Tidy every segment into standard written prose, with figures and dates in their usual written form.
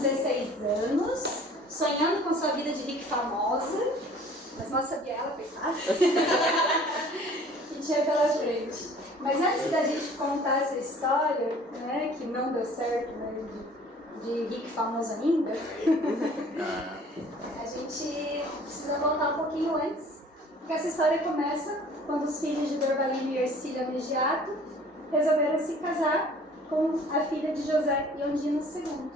16 anos, sonhando com sua vida de rica e famosa, mas mal sabia ela, coitada, que tinha pela frente. Mas antes da gente contar essa história, né, que não deu certo, né, de rico e famoso ainda, a gente precisa voltar um pouquinho antes, porque essa história começa quando os filhos de Dorvalino e Ercília Megiato resolveram se casar com a filha de José e Ondina II.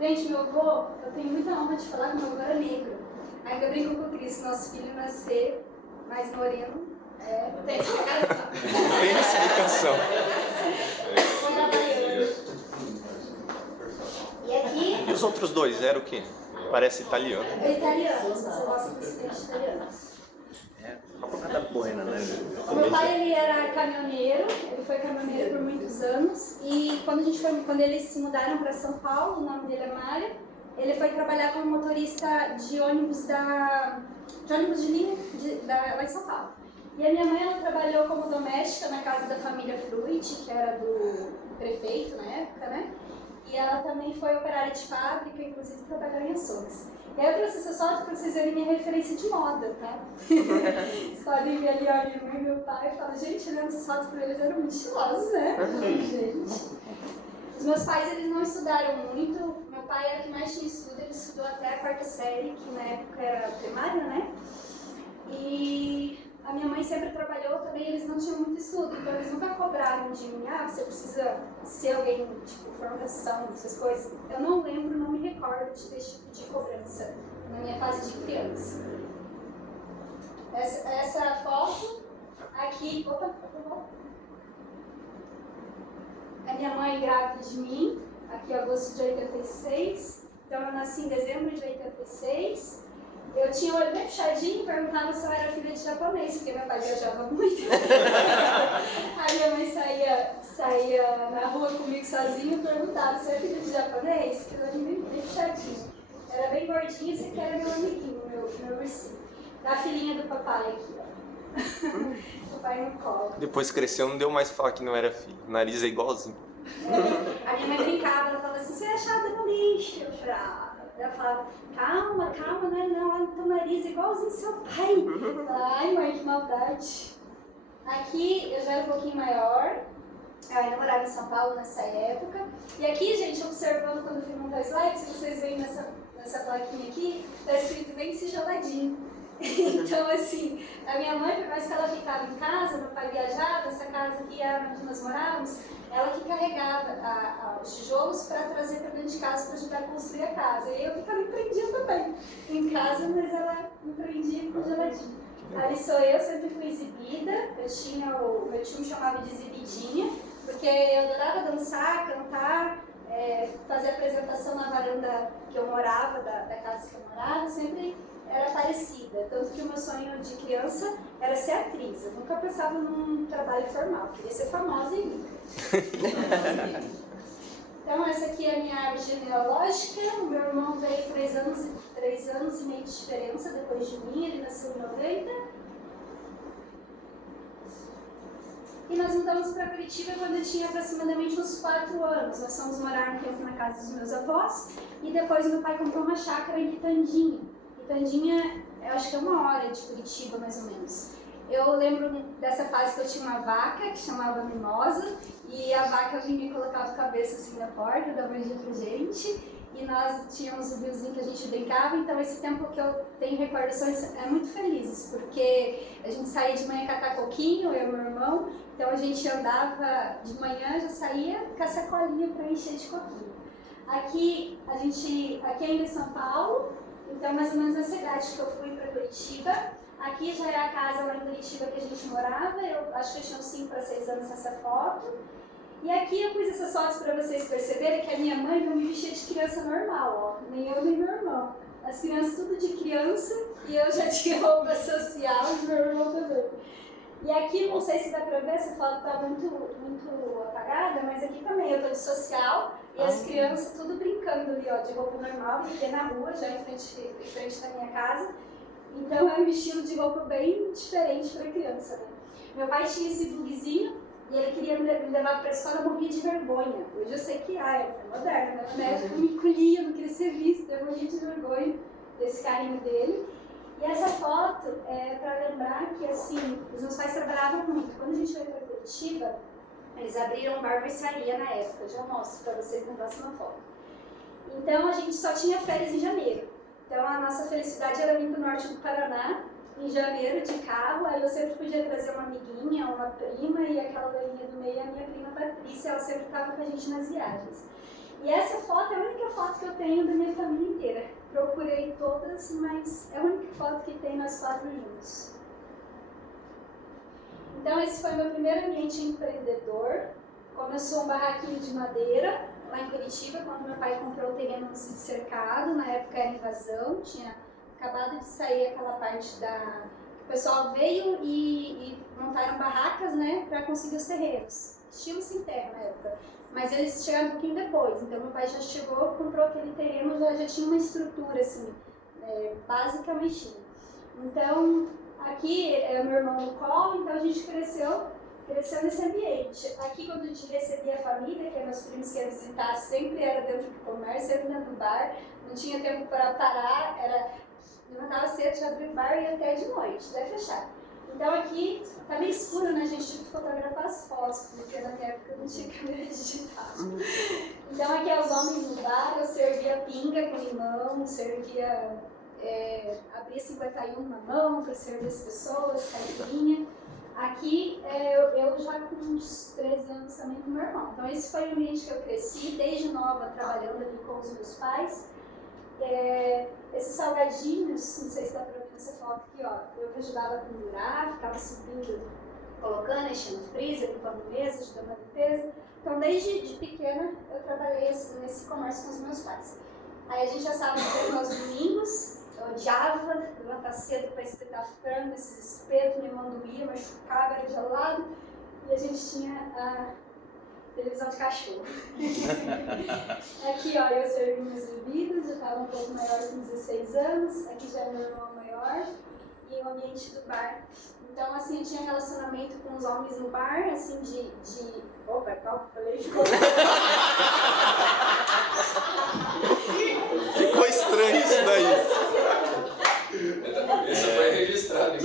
Gente, meu avô, eu tenho muita honra de falar que meu avô era negro. Ainda brinco com o Cristo, nosso filho nascer mais moreno. Tem explicação. Tem explicação. Foi na Baiana. E aqui... E os outros dois, era o quê? Parece italiano. É italiano, você gosta do ocidente italiano. Nada buena, né? O meu pai, ele era caminhoneiro, ele foi caminhoneiro por muitos anos, e quando eles se mudaram para São Paulo, o nome dele é Mário, ele foi trabalhar como motorista de ônibus de linha lá em São Paulo. E a minha mãe, ela trabalhou como doméstica na casa da família Fruit, que era do prefeito na época, né? E ela também foi operária de fábrica, inclusive trabalhou em açougues. E aí eu trouxe essa foto para vocês verem minha referência de moda, tá? Vocês podem ver ali a minha mãe e meu pai e falam, gente, olhando essas fotos para eles eram muito estilosos, né? Gente. Os meus pais, eles não estudaram muito. Meu pai era o que mais tinha estudo, ele estudou até a quarta série, que na época era primária, né? E a minha mãe sempre trabalhou também, eles não tinham muito estudo, então eles nunca cobraram de mim, você precisa ser alguém, tipo, formação, essas coisas. Eu não lembro, não me recordo de ter esse tipo de cobrança na minha fase de criança. Essa foto aqui, a minha mãe grávida de mim, aqui em agosto de 86, então eu nasci em dezembro de 86. Eu tinha o olho bem fechadinho e perguntava se eu era filha de japonês, porque meu pai viajava muito. A minha mãe saía na rua comigo sozinha e perguntava se eu era filha de japonês, que eu olho bem fechadinho. Era bem gordinho, esse aqui era meu amiguinho, meu ursinho. Da filhinha do papai aqui, ó. Papai no colo. Depois cresceu, não deu mais pra falar que não era filho. O nariz é igualzinho. A minha mãe brincava, ela falava assim, você é achada no lixo, eu chorava. Ela falava, calma, né? Não, teu nariz é igualzinho seu pai. Ai, mãe, que maldade. Aqui eu já era um pouquinho maior. Eu ainda morava em São Paulo nessa época. E aqui, gente, observando quando eu fui montar o slide, se vocês veem nessa plaquinha aqui, tá escrito bem tijoladinho. Então, assim, a minha mãe, por mais que ela ficava em casa, meu pai viajava, essa casa aqui era onde nós morávamos, ela que carregava os tijolos para trazer para dentro de casa para ajudar a construir a casa. E eu ficava empreendida também em casa, mas ela empreendia com geladinho. Ali sou eu, sempre fui exibida. Meu tio me chamava de exibidinha, porque eu adorava dançar, cantar, fazer apresentação na varanda que eu morava, da casa que eu morava, sempre era parecida. Tanto que o meu sonho de criança era ser atriz. Eu nunca pensava num trabalho formal, eu queria ser famosa e rica. Então essa aqui é a minha árvore genealógica. O meu irmão veio 3 anos e meio de diferença depois de mim, ele nasceu em 90. E nós mudamos para Curitiba quando eu tinha aproximadamente uns 4 anos. Nós fomos morar um tempo na casa dos meus avós e depois meu pai comprou uma chácara em Quitandinha. Quitandinha, eu acho que é 1 hora de Curitiba, mais ou menos. Eu lembro dessa fase que eu tinha uma vaca que chamava Mimosa e a vaca vinha e colocava a cabeça assim na porta, dava dia pra gente. E nós tínhamos um riozinho que a gente brincava, então esse tempo que eu tenho recordações é muito felizes, porque a gente saía de manhã catar coquinho, eu e meu irmão, então a gente andava de manhã, já saía com a sacolinha para encher de coquinho. Aqui ainda é São Paulo, então mais ou menos na cidade que eu fui para Curitiba. Aqui já é a casa lá em Curitiba que a gente morava, eu acho que eu tinha uns 5 para 6 anos nessa foto. E aqui eu pus essas fotos para vocês perceberem que a minha mãe não me vestia de criança normal, ó. Nem eu nem meu irmão. As crianças tudo de criança e eu já tinha roupa social e meu irmão também. E aqui, não sei se dá para ver, essa foto está muito apagada, mas aqui também eu estou de social e as crianças tudo brincando ali, ó, de roupa normal, e na rua, já em frente da minha casa. Então é um estilo de roupa bem diferente para criança, né? Meu pai tinha esse bugzinho e ele queria me levar para a escola, eu morria de vergonha. Hoje eu sei que é moderna, né? Na época eu me encolhia, não queria ser vista, eu morri de vergonha desse carrinho dele. E essa foto é para lembrar que, assim, os meus pais trabalhavam muito. Quando a gente veio para Curitiba, eles abriram um bar mercearia na época, eu já mostro para vocês na próxima foto. Então a gente só tinha férias em janeiro. Então a nossa felicidade era vir para o norte do Paraná, em janeiro, de carro. Aí eu sempre podia trazer uma amiguinha, uma prima, e aquela loirinha do meio, a minha prima Patrícia, ela sempre estava com a gente nas viagens. E essa foto é a única foto que eu tenho da minha família inteira. Procurei todas, mas é a única foto que tem nós 4 juntos. Então esse foi meu primeiro ambiente empreendedor. Começou um barraquinho de madeira, lá em Curitiba, quando meu pai comprou o terreno no sítio cercado. Na época era invasão, tinha acabado de sair aquela parte da... O pessoal veio e montaram barracas, né, para conseguir os terrenos. Estilo sem terra na época. Mas eles chegaram um pouquinho depois, então meu pai já chegou, comprou aquele terreno, já tinha uma estrutura assim, basicamente. Então, aqui é o meu irmão no colo, então a gente cresceu nesse ambiente. Aqui, quando a gente recebia a família, que eram meus primos que iam visitar, sempre era dentro do comércio, sempre dentro do bar, não tinha tempo para parar, levantava cedo, já abria o bar e ia até de noite, até fechar. Então aqui tá meio escuro, né? A gente tinha que fotografar as fotos, porque na minha época não tinha câmera digital. Então aqui é os homens no bar, eu servia pinga com limão, abria 51 na mão para servir as pessoas, caipirinha. Aqui eu já com uns 13 anos também com meu irmão. Então esse foi o ambiente que eu cresci, desde nova, trabalhando ali com os meus pais. Esses salgadinhos, não sei se dá pra ver nessa foto aqui, ó, eu que ajudava a pendurar, ficava subindo, colocando, enchendo o freezer, limpando mesa, ajudando a limpeza. Então, desde pequena, eu trabalhei nesse comércio com os meus pais. Aí a gente assava frango aos domingos, eu odiava levantar cedo para espetar frango, esses espetos, me mandoía, machucava, era gelado, e a gente tinha a televisão de cachorro. Aqui, ó, eu servi minhas bebidas, eu estava um pouco maior, com 16 anos. Aqui já é meu irmão maior. E o ambiente do bar. Então, assim, eu tinha relacionamento com os homens no bar, assim, Opa, qual que eu falei? Ficou estranho isso daí. Isso foi registrado.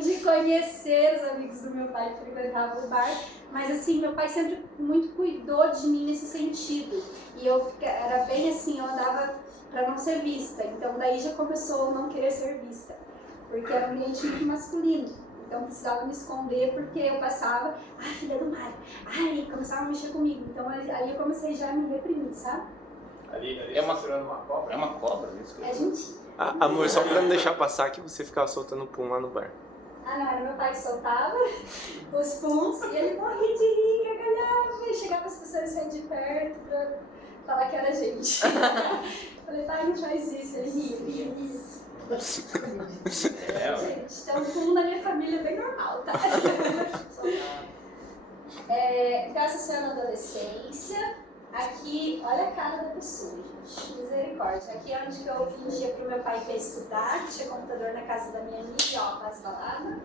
De conhecer os amigos do meu pai que frequentavam o bar. Mas assim, meu pai sempre muito cuidou de mim nesse sentido. E era bem assim, eu andava para não ser vista. Então daí já começou a não querer ser vista. Porque era um ambiente muito masculino. Então precisava me esconder porque eu passava, filha do Mário, começava a mexer comigo. Então aí eu comecei já a me reprimir, sabe? Ali é uma cobra? É uma cobra? Isso É gentil. Amor, só pra não deixar passar que você ficava soltando pum lá no bar. Não, era meu pai que soltava os puns e ele morria de rir, gargalhava e chegava as pessoas saindo de perto pra falar que era gente. Falei, pai, não faz isso, ele ria. Gente, então o pum da minha família é bem normal, tá? Então essa foi na adolescência. Aqui, olha a cara da pessoa, gente, misericórdia. Aqui é onde que eu fingia pro meu pai que ia estudar, que tinha computador na casa da minha amiga, ó, faz balada.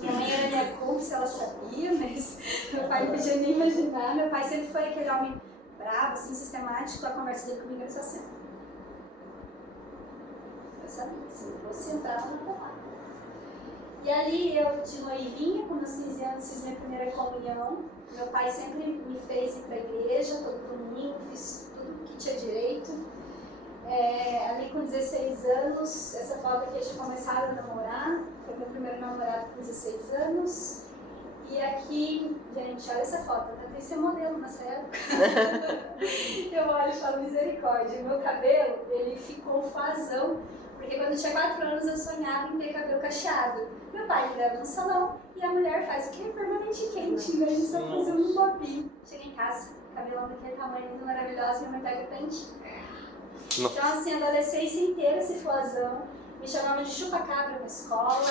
Minha mãe era minha cúmplice, ela sabia, mas meu pai não podia nem imaginar. Meu pai sempre foi aquele homem bravo, assim, sistemático, a conversa dele comigo era só assim. Eu sabia, se eu fosse entrar, eu não tomava. E ali eu, de noivinha, com meus 15 anos, fiz minha primeira comunhão. Meu pai sempre me fez ir para a igreja, todo domingo, fiz tudo que tinha direito. Ali com 16 anos, essa foto aqui eu tinha começado a namorar, foi meu primeiro namorado com 16 anos. E aqui, gente, olha essa foto, eu tentei ser modelo nessa época. Eu olho e falo, misericórdia, meu cabelo, ele ficou fazão. Porque quando eu tinha 4 anos eu sonhava em ter cabelo cacheado. Meu pai me leva no salão e a mulher faz o quê? Permanente quente, em vez de só fazer um bobinho. Cheguei em casa, cabelão daquele tamanho, lindo, maravilhoso, minha mãe pega o pente. Então assim, a adolescência inteira esse flazão. Me chamavam de chupa-cabra na escola.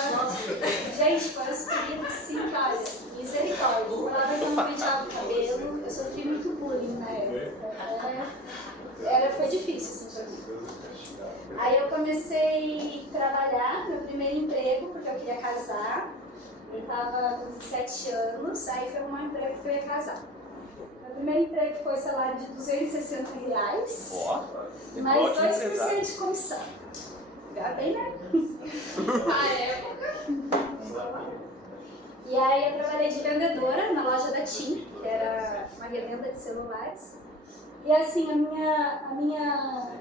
Gente, foram os queridos assim, olha, misericórdia. Eu falava que eu não penteava o cabelo, eu sofri muito bullying na época. Foi difícil, assim, pra mim. Aí eu comecei a trabalhar, meu primeiro emprego, porque eu queria casar. Eu estava com 17 anos, aí foi um emprego que eu ia casar. Meu primeiro emprego foi salário de R$260, Ó, mais ótimo 2% empresário. de comissão. Já bem, né? Na época. E aí eu trabalhei de vendedora na loja da TIM, que era uma revenda de celulares. E assim, a minha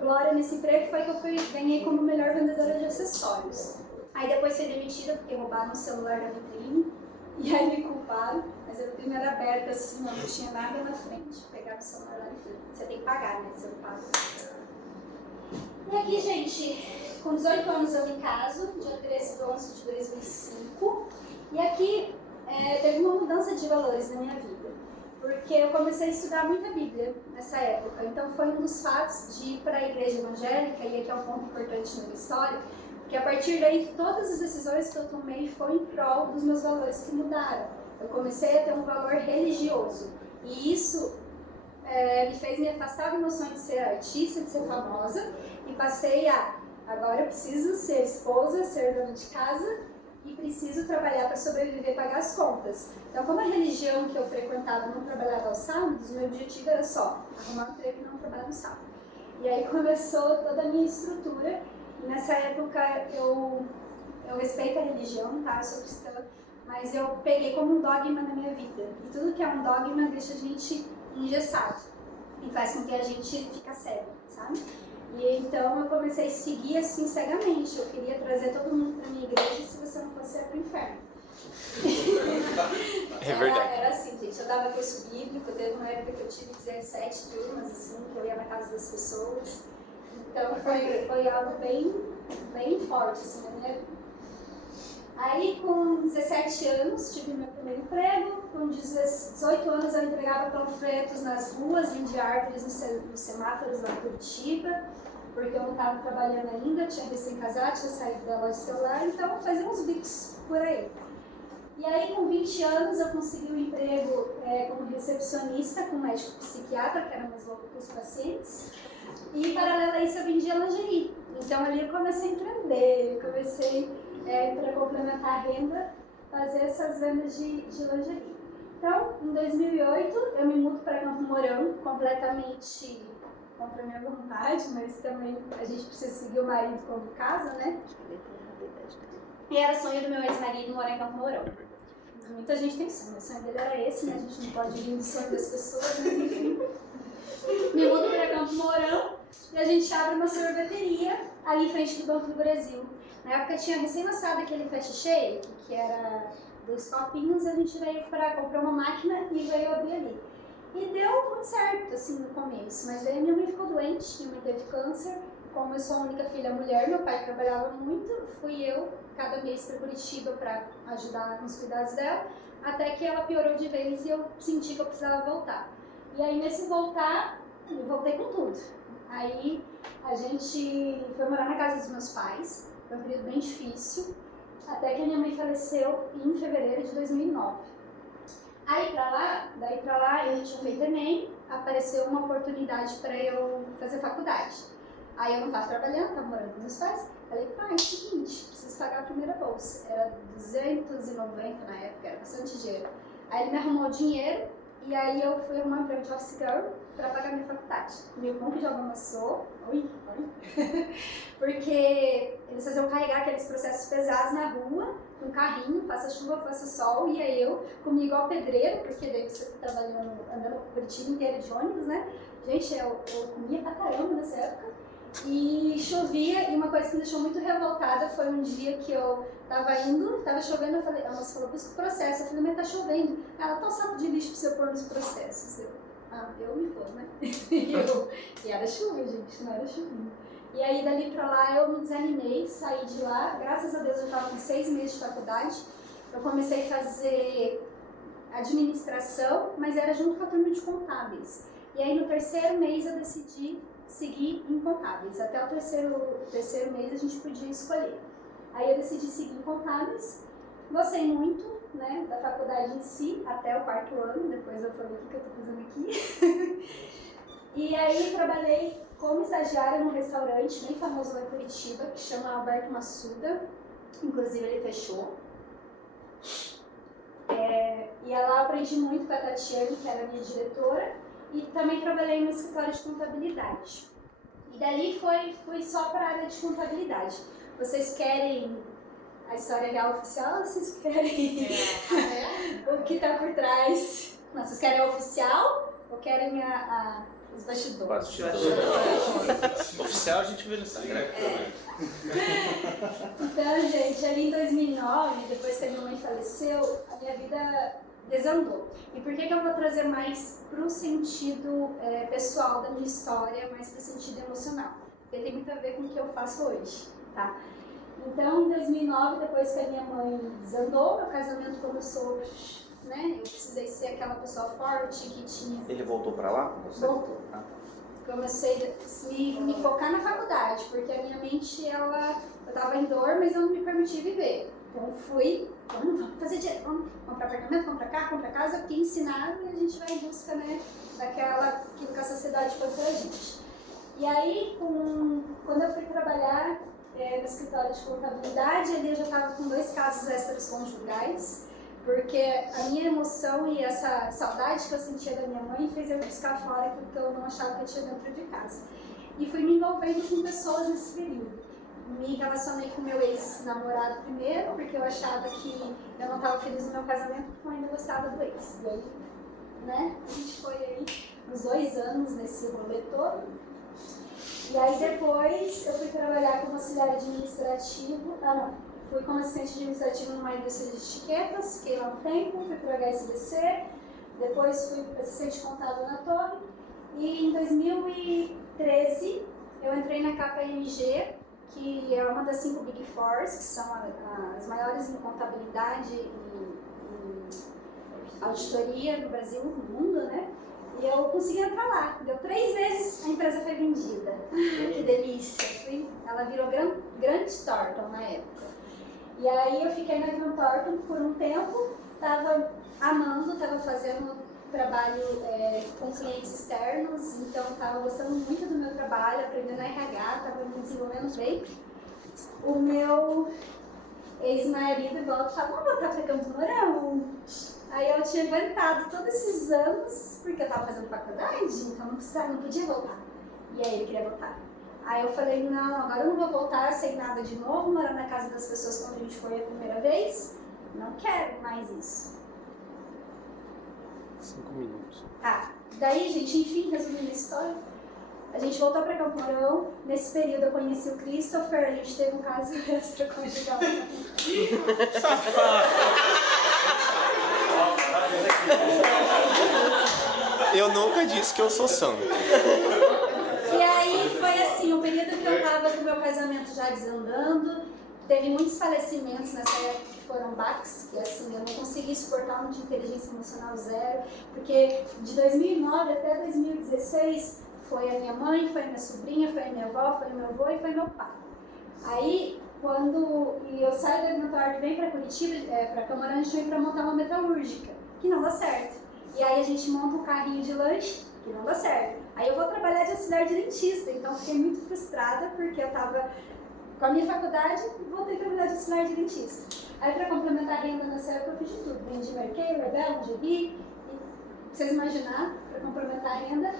glória nesse emprego foi que eu ganhei como melhor vendedora de acessórios. Aí depois fui demitida porque roubaram o celular da vitrine. E aí me culparam, mas a vitrine era aberta assim, não tinha nada na frente. Pegava o celular lá e falei, você tem que pagar, né? Você não paga. E aqui, gente, com 18 anos eu me caso, dia 13 de 11 de 2005. E aqui teve uma mudança de valores na minha vida, porque eu comecei a estudar muita Bíblia nessa época. Então foi um dos fatos de ir para a igreja evangélica, e aqui é um ponto importante na minha história, que a partir daí todas as decisões que eu tomei foram em prol dos meus valores que mudaram. Eu comecei a ter um valor religioso, e isso me fez me afastar do meu sonho de ser artista, de ser famosa, e passei agora eu preciso ser esposa, ser dona de casa, e preciso trabalhar para sobreviver e pagar as contas. Então, como a religião que eu frequentava não trabalhava aos sábados, meu objetivo era só arrumar um emprego e não trabalhar no sábado. E aí começou toda a minha estrutura. E nessa época eu respeito a religião, tá? Eu sou cristã, mas eu peguei como um dogma na minha vida. E tudo que é um dogma deixa a gente engessado e faz com que a gente fique cego, sabe? E então eu comecei a seguir assim cegamente. Eu queria trazer todo mundo para minha igreja e se você não fosse, ia pro inferno. É verdade. Era assim, gente. Eu dava curso bíblico, teve uma época que eu tive 17 turmas, assim, que eu ia na casa das pessoas. Então foi algo bem forte, assim, na minha vida. Aí, com 17 anos, tive meu primeiro emprego. Com 18 anos, eu entregava panfletos nas ruas, vendia árvores nos semáforos lá em Curitiba, porque eu não estava trabalhando ainda, tinha recém-casado, tinha saído da loja de celular, então eu fazia uns bicos por aí. E aí, com 20 anos, eu consegui um emprego como recepcionista com um médico psiquiatra, que era mais louco que os pacientes. E, paralelo a isso, eu vendia lingerie. Então, ali eu comecei a empreender, comecei para complementar a renda, fazer essas vendas de lingerie. Então, em 2008, eu me mudo para Campo Mourão, completamente contra a minha vontade, mas também a gente precisa seguir o marido quando casa, né? E era sonho do meu ex-marido morar em Campo Mourão. Muita gente tem sonho, o sonho dele era esse, né? A gente não pode vir do sonho das pessoas, mas enfim. Me mudo para Campo Mourão e a gente abre uma sorveteria ali em frente do Banco do Brasil. Na época tinha recém-lançado aquele Fast Shake, que era dos copinhos, e a gente veio para comprar uma máquina e veio abrir ali. E deu muito certo, assim, no começo, mas aí minha mãe ficou doente, minha mãe teve câncer. Como eu sou a única filha mulher, meu pai trabalhava muito, fui eu cada mês para Curitiba para ajudar nos cuidados dela, até que ela piorou de vez e eu senti que eu precisava voltar. E aí nesse voltar, eu voltei com tudo. Aí a gente foi morar na casa dos meus pais, foi um período bem difícil, até que a minha mãe faleceu em fevereiro de 2009. Daí pra lá eu tinha feito ENEM, apareceu uma oportunidade para eu fazer faculdade. Aí eu não estava trabalhando, estava morando com meus pais. Falei, pai, é o seguinte, preciso pagar a primeira bolsa. Era 290 na época, era bastante dinheiro. Aí ele me arrumou o dinheiro e aí eu fui arrumar um emprego de office girl para pagar minha faculdade. Meu banco de amassou, porque eles faziam carregar aqueles processos pesados na rua, com carrinho, faça chuva, faça sol, e aí eu comia igual pedreiro, porque daí você tá trabalhando, andando com o Curitiba inteiro de ônibus, né? Gente, eu comia pra caramba nessa época. E chovia, e uma coisa que me deixou muito revoltada foi um dia que eu tava chovendo, eu falei, a moça falou, busca o processo, eu falei, mas tá chovendo. Ela, tá um saco de lixo pra você pôr nos processos. Eu me vou, né? E era chuva, gente, não era chuvinha. E aí dali pra lá eu me desanimei, saí de lá, graças a Deus eu tava com 6 meses de faculdade, eu comecei a fazer administração, mas era junto com a turma de contábeis. E aí no terceiro mês eu decidi seguir em contábeis. Até o terceiro mês a gente podia escolher. Aí eu decidi seguir em contábeis. Gostei muito, né, da faculdade em si, até o 4º ano. Depois eu falei, o que eu tô fazendo aqui? E aí trabalhei como estagiária num restaurante bem famoso lá em Curitiba, que chama Alberto Massuda. Inclusive ele fechou. E lá eu aprendi muito com a Tatiane, que era a minha diretora, e também trabalhei no escritório de contabilidade. E dali fui só para a área de contabilidade. Vocês querem a história real oficial ou vocês querem o que está por trás? Não, vocês querem a oficial ou querem os bastidores? Oficial a gente vê no Instagram. Então, gente, ali em 2009, depois que a minha mãe faleceu, a minha vida desandou. E por que eu vou trazer mais pro sentido pessoal da minha história, mais pro sentido emocional? Porque tem muito a ver com o que eu faço hoje, tá? Então, em 2009, depois que a minha mãe desandou, meu casamento começou, né? Eu precisei ser aquela pessoa forte que tinha... Ele voltou pra lá com você? Voltou. Comecei a me focar na faculdade, porque a minha mente, eu tava em dor, mas eu não me permitia viver. Então fui, vamos fazer dinheiro, vamos comprar apartamento, comprar carro, comprar casa, porque ensinar e a gente vai em busca, né, daquilo que a sociedade foi pra gente. E aí, quando eu fui trabalhar no escritório de contabilidade, ali eu já estava com 2 casos extras conjugais, porque a minha emoção e essa saudade que eu sentia da minha mãe fez eu buscar fora aquilo que eu não achava que eu tinha dentro de casa. E fui me envolvendo com pessoas nesse período. Me relacionei com meu ex-namorado primeiro, porque eu achava que eu não estava feliz no meu casamento, porque eu ainda gostava do ex. E aí, né, a gente foi aí uns 2 anos nesse rolê todo. E aí depois eu fui trabalhar como auxiliar administrativo, fui como assistente administrativo numa indústria de etiquetas, fiquei lá um tempo, fui para o HSBC, depois fui assistente contábil na Torre, e em 2013 eu entrei na KPMG, que é uma das 5 Big Fours, que são as maiores em contabilidade e auditoria no Brasil e no mundo, né? E eu consegui entrar lá. Deu 3 vezes a empresa foi vendida. Que delícia! Ela virou Grant Thornton na época. E aí eu fiquei na Grant Thornton por um tempo, estava amando, estava fazendo trabalho com clientes externos, então estava gostando muito do meu trabalho, aprendendo RH, estava me desenvolvendo bem. O meu ex-marido igual falava, vamos voltar para Campo Mourão? Aí eu tinha aguentado todos esses anos, porque eu estava fazendo faculdade, então não podia voltar. E aí ele queria voltar. Aí eu falei, não, agora eu não vou voltar sem nada de novo, morar na casa das pessoas quando a gente foi a primeira vez. Não quero mais isso. 5 minutos. Daí, gente, enfim, resumindo a história, a gente voltou para Campo Mourão. Nesse período eu conheci o Christopher, a gente teve um caso extraconjugal. Eu nunca disse que eu sou santo. E aí foi assim, o período que eu tava com o meu casamento já desandando, teve muitos falecimentos nessa época que foram baques, que assim, eu não consegui suportar um de inteligência emocional 0, porque de 2009 até 2016 foi a minha mãe, foi a minha sobrinha, foi a minha avó, foi o meu avô e foi meu pai. Aí, quando eu saio da Elementar e venho para Curitiba, para Camarão, a gente vem para montar uma metalúrgica, que não dá certo. E aí a gente monta um carrinho de lanche, que não dá certo. Aí eu vou trabalhar de auxiliar de dentista, então fiquei muito frustrada, porque eu estava com a minha faculdade e voltei a trabalhar de auxiliar de dentista. Aí para complementar a renda nessa época eu fiz de tudo, vendi Mercado, Rebel, Gebi, vocês imaginaram, para complementar a renda.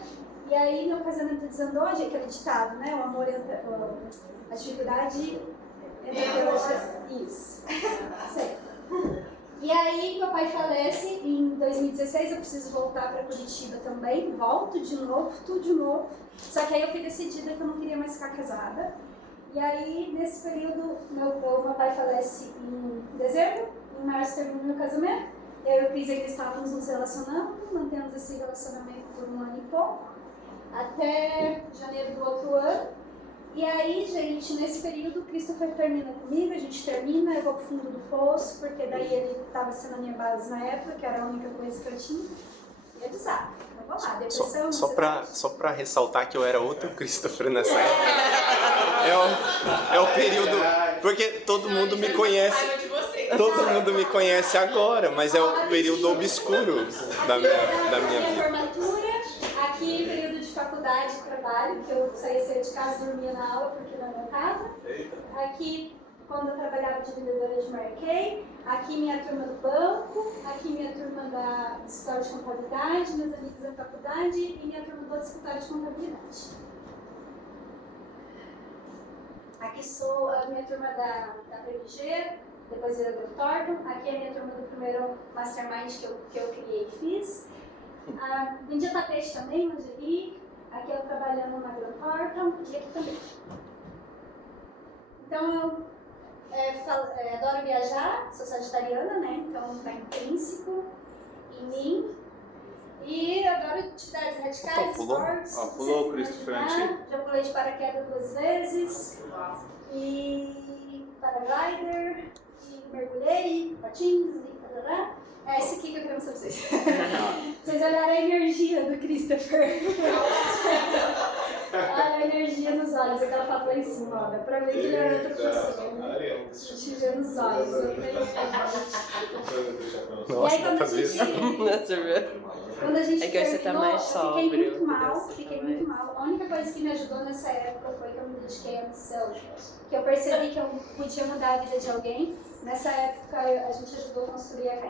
E aí meu casamento desandou, de aquele ditado, né? O amor entra, a dificuldade entra pela... Isso, sei. E aí meu pai falece em 2016, eu preciso voltar para Curitiba também, volto de novo, tudo de novo. Só que aí eu fui decidida que eu não queria mais ficar casada. E aí nesse período meu pai falece em dezembro, em março termina meu casamento. Eu e o Cris ainda estávamos nos relacionando, mantemos esse relacionamento por 1 ano e pouco, até janeiro do outro ano. E aí, gente, nesse período o Christopher termina comigo, a gente termina, eu vou pro fundo do poço, porque daí ele estava sendo a minha base na época, que era a única coisa que eu tinha. E eu disse, eu vou lá, depressão... Só pra ressaltar que eu era outro Christopher nessa época. É o período... Porque todo mundo me conhece... Todo mundo me conhece agora, mas é o período obscuro da minha vida. Formatura, aqui período de faculdade e trabalho, que eu saía cedo de casa, dormia na aula porque não era casa. Aqui quando eu trabalhava de vendedora de Mary Kay. Aqui minha turma do banco, aqui minha turma do escritório de contabilidade, meus amigos da faculdade e minha turma do outro escritório de contabilidade. Aqui sou a minha turma da PMG, depois eu do Thornton. Aqui é a minha turma do primeiro Mastermind que eu criei e fiz. Vendia tapete também, lingerie. Aqui eu trabalhando na Grand Thornton e aqui também. Então eu adoro viajar, sou sagitariana, né? Então está intrínseco em mim. E adoro atividades radicais, esportes. Pulou o Christopher Antigo. Já pulei de paraquedas 2 vezes. E paraglider. E mergulhei, patins e tarará. É esse aqui que eu quero mostrar pra vocês. Vocês olharam a energia do Christopher. Olha a energia nos olhos, aquela foto lá em cima, ó. Dá pra ver que ele era outra pessoa. Te vê nos olhos. Nossa, e aí quando a gente É que você tá terminou, mais sóbrio. fiquei muito mal. A única coisa que me ajudou nessa época foi que eu me dediquei à missão. Que eu percebi que eu podia mudar a vida de alguém. Nessa época a gente ajudou a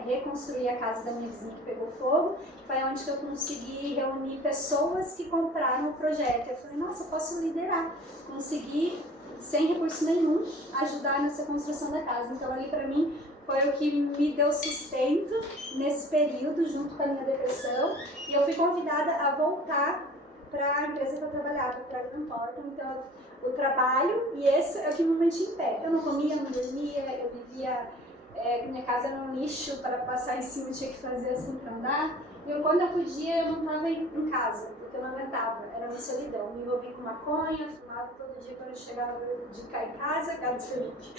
reconstruir a casa da minha vizinha que pegou fogo. Foi onde que eu consegui reunir pessoas que compraram o projeto. Eu falei, nossa, eu posso liderar. Consegui, sem recurso nenhum, ajudar nessa construção da casa. Então ali pra mim foi o que me deu sustento nesse período, junto com a minha depressão. E eu fui convidada a voltar para a empresa que eu trabalhava, para a Grand Thornton. Então, o trabalho, e esse é o que me mantinha em pé. Eu não comia, não dormia, eu vivia... minha casa era um lixo, para passar em cima eu tinha que fazer assim para andar. E quando eu podia, eu não estava em casa, porque eu não aguentava, era uma solidão. Me envolvi com maconha, fumava todo dia quando eu chegava de cá em casa, casa do Felipe.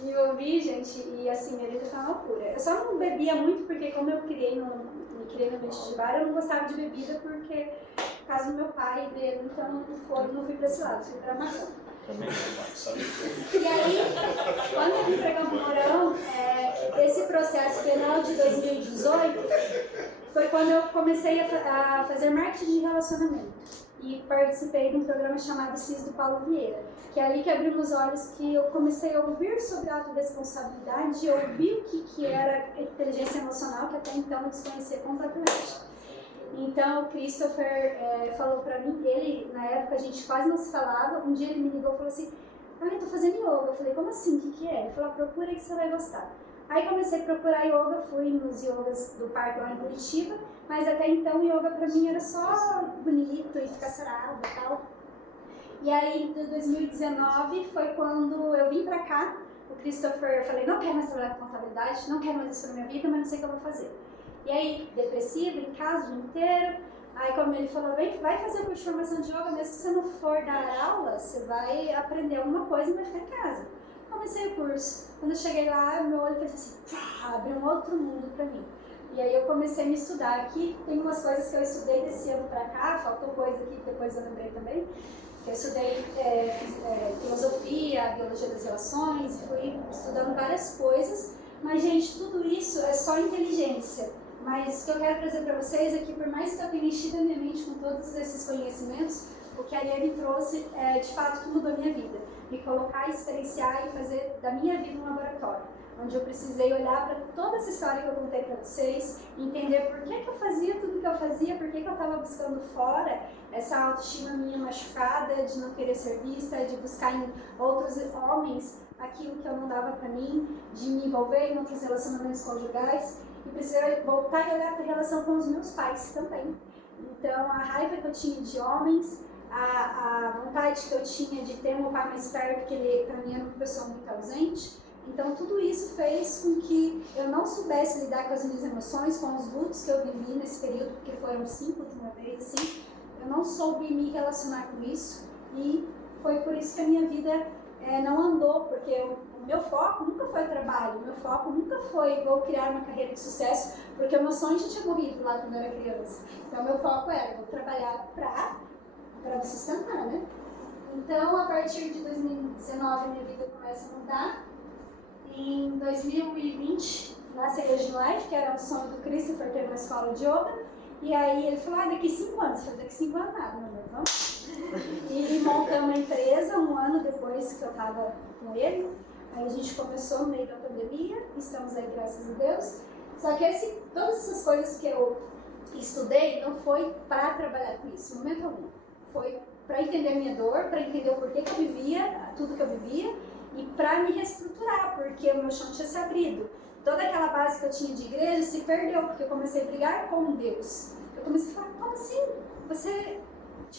Me envolvi, gente, e assim, minha vida foi uma loucura. Eu só não bebia muito porque como eu me criei no ambiente de bar, eu não gostava de bebida porque, por causa do meu pai e dele, então não fui pra esse lado, fui pra maconha. E aí, quando eu vim para Campo Mourão, esse processo final de 2018 foi quando eu comecei a fazer marketing de relacionamento e participei de um programa chamado CIS do Paulo Vieira, que é ali que abriu meus olhos, que eu comecei a ouvir sobre autorresponsabilidade e ouvir o que era inteligência emocional, que até então eu desconhecia completamente. Então o Christopher falou pra mim, ele, na época a gente quase não se falava, um dia ele me ligou e falou assim, eu tô fazendo yoga. Eu falei, como assim, o que é? Ele falou, procura que você vai gostar. Aí comecei a procurar yoga, fui nos yogas do parque lá em Curitiba, mas até então yoga pra mim era só bonito e ficar sarado e tal. E aí em 2019 foi quando eu vim pra cá, o Christopher, eu falei, não quero mais trabalhar com contabilidade, não quero mais isso pra minha vida, mas não sei o que eu vou fazer. E aí, depressiva, em casa o dia inteiro. Aí, como ele falou, vai fazer curso de formação de yoga, mesmo que você não for dar aula, você vai aprender alguma coisa e vai ficar em casa. Comecei o curso. Quando eu cheguei lá, meu olho fez assim, abriu um outro mundo pra mim. E aí eu comecei a me estudar. Aqui tem umas coisas que eu estudei desse ano pra cá, faltou coisa aqui que depois eu lembrei também. Eu estudei filosofia, biologia das relações, fui estudando várias coisas. Mas, gente, tudo isso é só inteligência. Mas o que eu quero trazer para vocês é que, por mais que eu tenha enchido a minha mente com todos esses conhecimentos, o que a Ariane trouxe é, de fato, que mudou a minha vida. Me colocar, experienciar e fazer da minha vida um laboratório. Onde eu precisei olhar para toda essa história que eu contei para vocês, entender por que eu fazia tudo que eu fazia, por que eu estava buscando fora essa autoestima minha machucada, de não querer ser vista, de buscar em outros homens aquilo que eu não dava para mim, de me envolver em outros relacionamentos conjugais. E precisei voltar e olhar para a relação com os meus pais também. Então, a raiva que eu tinha de homens, a vontade que eu tinha de ter um pai mais perto, que ele, para mim, era uma pessoa muito ausente. Então, tudo isso fez com que eu não soubesse lidar com as minhas emoções, com os lutos que eu vivi nesse período, porque foram 5 de uma vez, assim. Eu não soube me relacionar com isso e foi por isso que a minha vida não andou, porque o meu foco nunca foi trabalho, o meu foco nunca foi vou criar uma carreira de sucesso, porque o meu sonho já tinha morrido lá quando eu era criança. Então, o meu foco era, vou trabalhar para me sustentar, né? Então, a partir de 2019, minha vida começa a mudar. Em 2020, nasce a Yojin Life, que era um sonho do Christopher ter uma escola de yoga. E aí ele falou, daqui 5 anos. Eu falei, daqui 5 anos nada, meu amor, vamos. E montamos uma empresa um ano depois que eu estava com ele. Aí a gente começou no meio da pandemia, estamos aí, graças a Deus. Só que todas essas coisas que eu estudei não foi para trabalhar com isso, momento algum. Foi para entender a minha dor, para entender o porquê que eu vivia, tudo que eu vivia, e para me reestruturar, porque o meu chão tinha se abrido. Toda aquela base que eu tinha de igreja se perdeu, porque eu comecei a brigar com Deus. Eu comecei a falar, como assim? Você,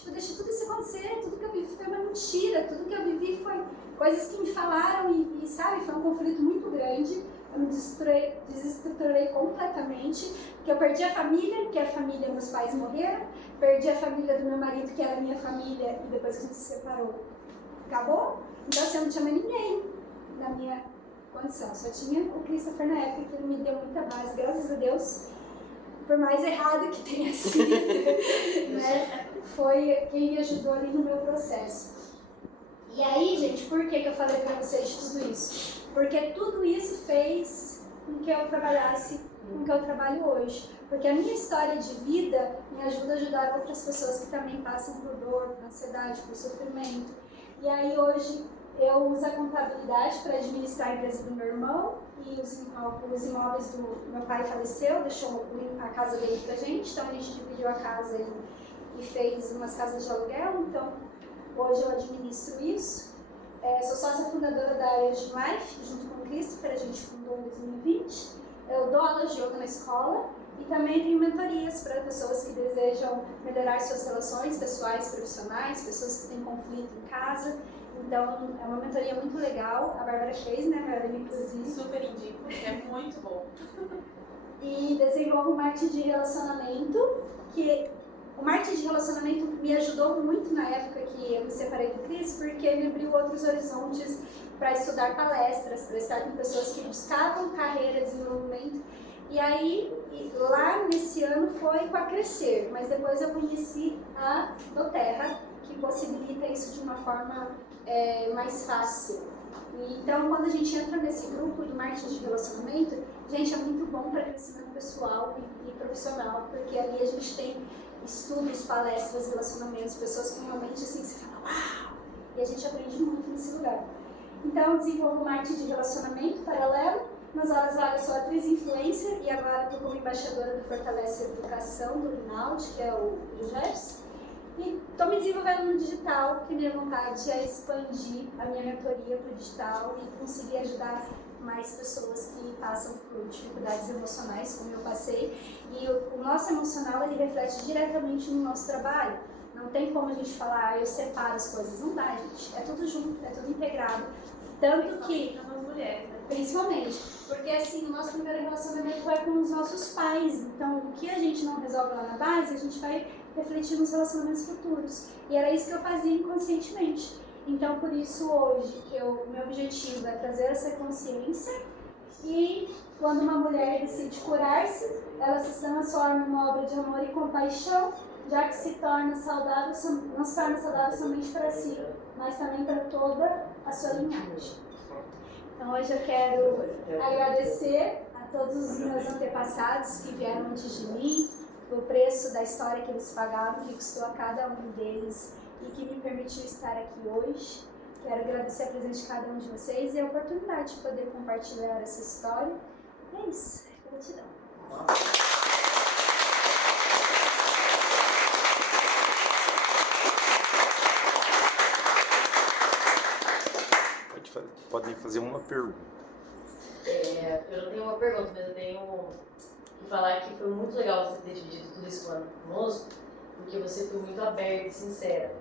deixa tudo isso acontecer, tudo que eu vivi foi uma mentira, tudo que eu vivi foi coisas que me falaram e sabe, foi um conflito muito grande. Eu me desestruturei completamente, porque eu perdi a família, que a família, meus pais morreram, perdi a família do meu marido, que era a minha família, e depois que a gente se separou, acabou. Então assim, eu não tinha mais ninguém na minha condição, só tinha o Christopher na época, que ele me deu muita base, graças a Deus, por mais errado que tenha sido, né? Foi quem me ajudou ali no meu processo. E aí, gente, por que eu falei pra vocês de tudo isso? Porque tudo isso fez com que eu trabalhasse com o que eu trabalho hoje. Porque a minha história de vida me ajuda a ajudar outras pessoas que também passam por dor, por ansiedade, por sofrimento. E aí hoje eu uso a contabilidade para administrar a empresa do meu irmão e os imóveis do meu pai faleceu, deixou a casa dele pra gente, então a gente dividiu a casa e fez umas casas de aluguel, então hoje eu administro isso. Sou sócia fundadora da Age Life, junto com o Christopher, a gente fundou em 2020. Eu dou aulas de yoga na escola e também tenho mentorias para pessoas que desejam melhorar suas relações pessoais, profissionais, pessoas que têm conflito em casa. Então, é uma mentoria muito legal. A Bárbara fez, né, Bárbara, inclusive. Super indico, é muito bom. E desenvolvo marketing de relacionamento, que o marketing de relacionamento me ajudou muito na época que eu me separei do Cris, porque me abriu outros horizontes para estudar palestras, para estar com pessoas que buscavam carreira, desenvolvimento. E aí, lá nesse ano foi com a Crescer, mas depois eu conheci a doTERRA, que possibilita isso de uma forma mais fácil. Então, quando a gente entra nesse grupo do marketing de relacionamento, gente, é muito bom para crescimento pessoal e profissional, porque ali a gente tem estudos, palestras, relacionamentos, pessoas que realmente assim, você fala, uau! E a gente aprende muito nesse lugar. Então, eu desenvolvo marketing de relacionamento paralelo. Nas horas vagas sou atriz influencer e agora estou como embaixadora do Fortalece Educação, do Rinaldi, que é o Jefferson. E estou me desenvolvendo no digital, porque minha vontade é expandir a minha mentoria para o digital e conseguir ajudar mais pessoas que passam por dificuldades emocionais, como eu passei. E o nosso emocional, ele reflete diretamente no nosso trabalho. Não tem como a gente falar, eu separo as coisas. Não dá, gente. É tudo junto, é tudo integrado. Tanto que... mulheres, né? Principalmente, porque assim, o nosso primeiro relacionamento é com os nossos pais, então o que a gente não resolve lá na base, a gente vai refletir nos relacionamentos futuros. E era isso que eu fazia inconscientemente. Então, por isso hoje, que o meu objetivo é trazer essa consciência e quando uma mulher decide curar-se, ela se transforma em uma obra de amor e compaixão, já que se torna saudável, não se torna saudável somente para si, mas também para toda a sua linhagem. Então hoje eu quero agradecer a todos os meus antepassados que vieram antes de mim, o preço da história que eles pagaram, que custou a cada um deles e que me permitiu estar aqui hoje. Quero agradecer a presença de cada um de vocês e a oportunidade de poder compartilhar essa história. E é isso. Gratidão. Podem fazer uma pergunta. Eu não tenho uma pergunta, mas eu tenho que falar que foi muito legal você ter dividido tudo isso conosco, porque você foi muito aberta e sincera.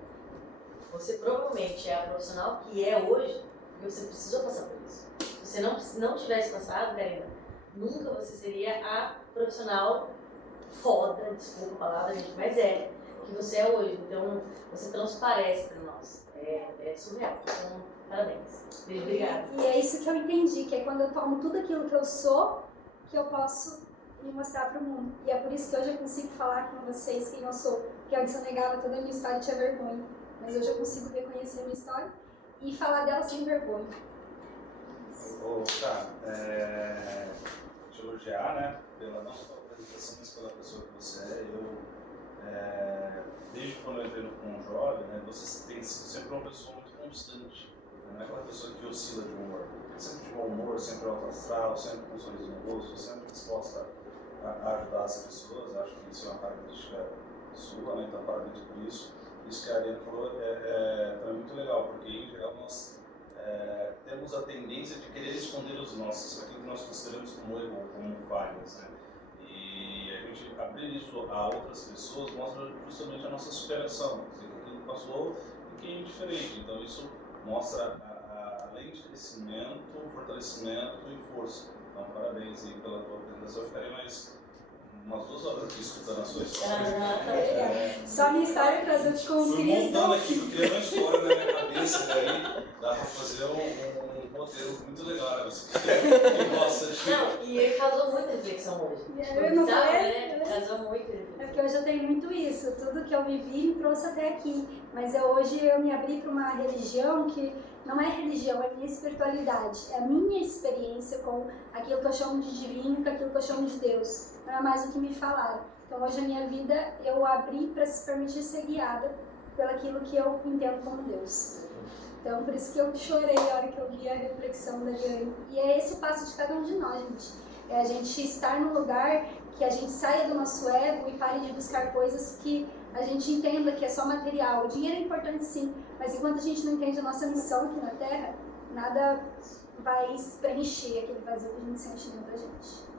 Você provavelmente é a profissional que é hoje, porque você precisou passar por isso. Se você não tivesse passado, Karina, nunca você seria a profissional foda, desculpa a palavra, gente, mas que você é hoje. Então, você transparece para nós. É surreal. Então, parabéns. Beijo, obrigada. E é isso que eu entendi, que é quando eu tomo tudo aquilo que eu sou, que eu posso me mostrar para o mundo. E é por isso que hoje eu consigo falar com vocês quem eu sou. Porque antes eu negava toda a minha história e tinha vergonha. Mas hoje eu consigo reconhecer a minha história e falar dela sem vergonha. Cara, te elogiar, né, pela não só apresentação, mas pela pessoa que você é. Desde quando eu entrei no Com Jovem, né, você tem sido sempre uma pessoa muito constante. Não é aquela pessoa que oscila de humor. Sempre de bom humor, sempre alto astral, sempre com um sorriso no rosto, sempre disposta a ajudar as pessoas. Acho que isso é uma característica sua, né? Então parabéns por isso. Isso que a Ariane falou também muito legal, porque em geral nós temos a tendência de querer esconder os nossos, aquilo que nós consideramos como erro ou como falhas, né? E a gente abrir isso a outras pessoas mostra justamente a nossa superação, aquilo que passou e que é indiferente. Então isso mostra além de crescimento, fortalecimento e força. Então parabéns aí pela tua apresentação. Eu ficarei mais umas 2 horas aqui escutando a sua história. Só a minha história para eu te com Fui montando aqui, eu queria uma história na minha cabeça, daí dá pra fazer um roteiro muito legal, né? Você que gosta de... Não, e ele causou muita reflexão hoje. Eu não Sabe, falei? né? Causou muita reflexão. É porque hoje eu tenho muito isso, tudo que eu vivi me trouxe até aqui. Mas hoje eu me abri para uma religião que não é religião, é minha espiritualidade. É a minha experiência com aquilo que eu chamo de divino, com aquilo que eu chamo de Deus. Não é mais o que me falaram. Então hoje a minha vida eu abri para se permitir ser guiada pelaquilo que eu entendo como Deus. Então por isso que eu chorei a hora que eu vi a reflexão da Ariane. E é esse o passo de cada um de nós, gente. É a gente estar no lugar que a gente saia do nosso ego e pare de buscar coisas que a gente entenda que é só material. O dinheiro é importante sim, mas enquanto a gente não entende a nossa missão aqui na Terra, nada vai preencher aquele vazio que a gente sente dentro da gente.